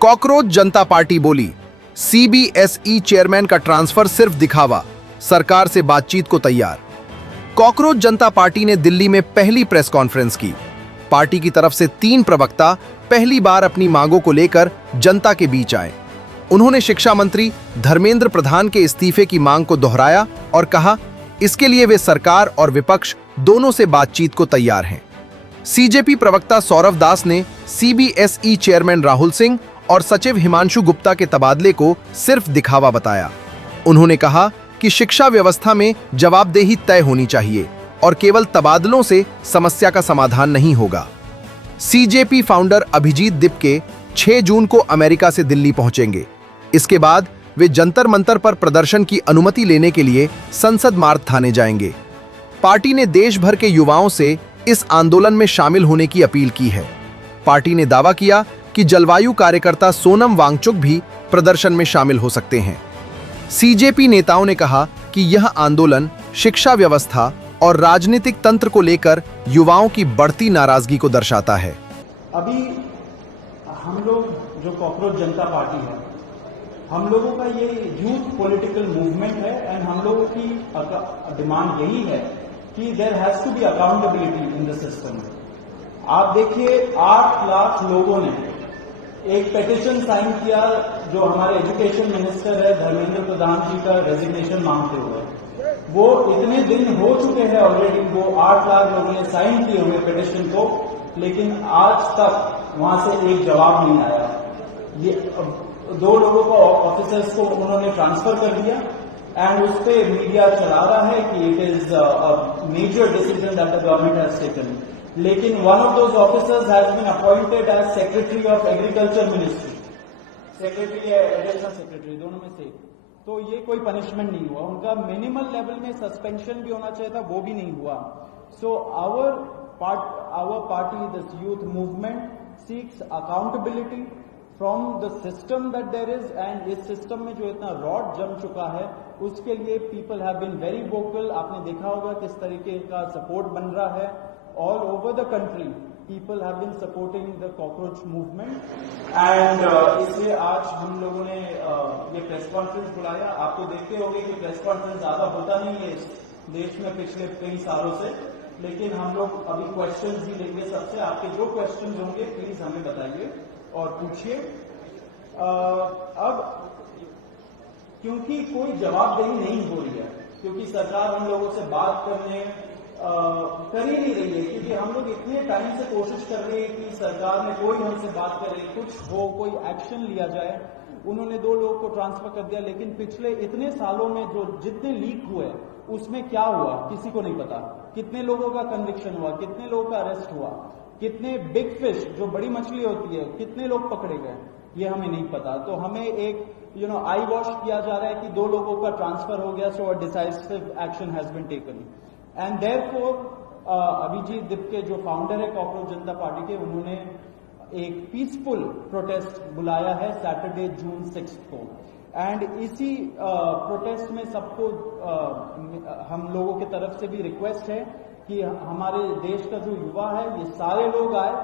Cockroach जनता party बोली, CBSE chairman का transfer सिर्फ दिखावा, सरकार से बातचीत को तैयार। कॉकरोच जनता पार्टी ने दिल्ली में पहली प्रेस कॉन्फ्रेंस की। पार्टी की तरफ से 3 प्रवक्ता पहली बार अपनी मांगों को लेकर जनता के बीच आए। उन्होंने शिक्षा मंत्री धर्मेंद्र प्रधान के इस्तीफे की मांग को दोहराया और कहा, इसके लिए वे सरकार और विपक्ष दोनों से बातचीत को तैयार हैं। सीजेपी प्रवक्ता सौरव दास ने सीबीएसई चेयरमैन राहुल सिंह और सचिव हिमांशु गुप्ता के तबादले को सिर्फ दिखावा बताया। उन्होंने कहा कि शिक्षा व्यवस्था में जवाबदेही तय होनी चाहिए और केवल तबादलों से समस्या का समाधान नहीं होगा। सीजेपी फाउंडर अभिजीत दिपके 6 जून को अमेरिका से दिल्ली पहुंचेंगे। इसके बाद वे जंतर मंतर पर प्रदर्शन की अनुमति लेने के लिए संसद मार्ग थाने जाएंगे। पार्टी ने देश भर के युवाओं से इस आंदोलन में शामिल होने की अपील की है। पार्टी ने दावा किया कि जलवायु कार्यकर्ता सोनम वांगचुक भी प्रदर्शन में शामिल हो सकते हैं। सीजेपी नेताओं ने कहा कि यह आंदोलन शिक्षा व्यवस्था और राजनीतिक तंत्र को लेकर युवाओं की बढ़ती नाराजगी को दर्शाता है। अभी हम लोग जो कॉकरोच जनता पार्टी है, हम लोगों का ये यूथ पॉलिटिकल मूवमेंट है एंड हम लोगों की डिमांड यही है कि there has to be accountability in the system. आप देखिए 8 लाख लोगों ने एक पिटीशन साइन किया जो हमारे एजुकेशन मिनिस्टर है धर्मेंद्र प्रधान जी का रेजिग्नेशन मांगते हुए। वो इतने दिन हो चुके हैं ऑलरेडी, वो 8 लाख लोगों ने साइन किए हुए पिटीशन को, लेकिन आज तक वहां से एक जवाब नहीं आया। ये 2 लोगों को ऑफिसर्स को उन्होंने ट्रांसफर कर दिया एंड उस पे मीडिया चला रहा है कि it is major decision that the government has taken. लेकिन one of those officers has been appointed as secretary of agriculture ministry, secretary या एडिशनल सेक्रेटरी, दोनों में से। तो ये कोई पनिशमेंट नहीं हुआ, उनका मिनिमल लेवल में सस्पेंशन भी होना चाहिए था, वो भी नहीं हुआ। So our party this youth movement seeks accountability from the system that there is, and इस सिस्टम में जो इतना रॉड जम चुका है उसके लिए people have been very vocal. आपने देखा होगा किस तरीके का सपोर्ट बन रहा है all over the country. People have been supporting the cockroach movement and इसलिए आज हम लोगों ने ये प्रेस कॉन्फ्रेंस बुलाया। आपको देखते होंगे कि प्रेस कॉन्फ्रेंस ज्यादा होता नहीं है इस देश में पिछले कई सालों से, लेकिन हम लोग अभी क्वेश्चंस भी लेंगे सबसे। आपके जो क्वेश्चंस होंगे प्लीज हमें बताइए और पूछिए। अब क्योंकि कोई जवाबदेही नहीं हो रही है, क्योंकि सरकार हम लोगों से बात करने कर ही नहीं रही है, क्योंकि हम लोग इतने टाइम से कोशिश कर रहे हैं कि सरकार में कोई हमसे बात करे, कुछ हो, कोई एक्शन लिया जाए। उन्होंने 2 लोगों को ट्रांसफर कर दिया, लेकिन पिछले इतने सालों में जो जितने लीक हुए उसमें क्या हुआ किसी को नहीं पता। कितने लोगों का कन्विक्शन हुआ, कितने लोगों का अरेस्ट हुआ, कितने बिग फिश जो बड़ी मछली होती है कितने लोग पकड़े गए, ये हमें नहीं पता। तो हमें एक आई वॉश किया जा रहा है कि 2 लोगों का ट्रांसफर हो गया, so a decisive action has been taken and therefore Abhijit Dipke जो फाउंडर है कॉकरोच जनता पार्टी के, उन्होंने एक पीसफुल प्रोटेस्ट बुलाया है सैटरडे जून 6 को। एंड इसी प्रोटेस्ट में सबको हम लोगों की तरफ से भी रिक्वेस्ट है कि हमारे देश का जो युवा है ये सारे लोग आए,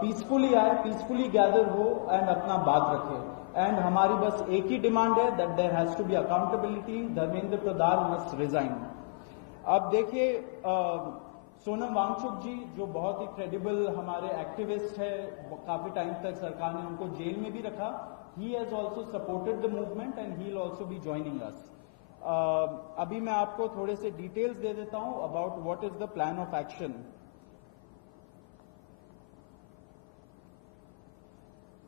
पीसफुली आए, पीसफुली गैदर हो एंड अपना बात रखें। एंड हमारी बस एक ही डिमांड है that there has to be accountability, Dharmendra Pradhan must resign. अब देखिए सोनम वांगचुक जी जो बहुत ही क्रेडिबल हमारे एक्टिविस्ट है, काफी टाइम तक सरकार ने उनको जेल में भी रखा। He has also supported the movement and he will also be joining us. अभी मैं आपको थोड़े से डिटेल्स दे देता हूं about what is the plan of action.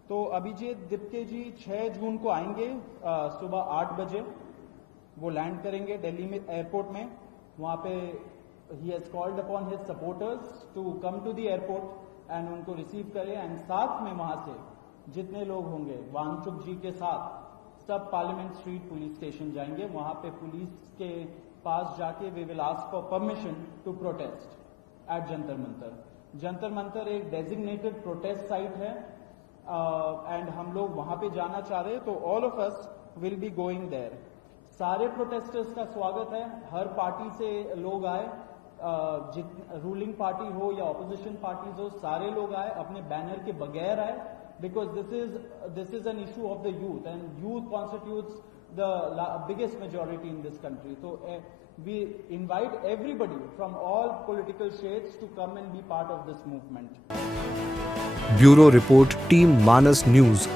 तो अभिजीत दिपके जी 6 जून को आएंगे सुबह 8 बजे। वो लैंड करेंगे दिल्ली में एयरपोर्ट में। वहां पे he has called upon his supporters to come to the airport and उनको रिसीव करें एंड साथ में वहां से जितने लोग होंगे वांगचुक जी के साथ सब पार्लियामेंट स्ट्रीट पुलिस स्टेशन जाएंगे। वहां पे पुलिस के पास जाके we will ask for permission to protest at Jantar Mantar. Jantar Mantar एक डेजिग्नेटेड प्रोटेस्ट साइट है एंड हम लोग वहां पे जाना चाह रहे हैं, तो all of us will be going there. सारे प्रोटेस्टर्स का स्वागत है, हर पार्टी से लोग आए, रूलिंग पार्टी हो या ऑपोजिशन पार्टीज हो, सारे लोग आए, अपने बैनर के बगैर आए because this is an issue of the youth, and youth constitutes the biggest majority in this country. So we invite everybody from all political shades to come and be part of this movement. Bureau Report, Team Manas News.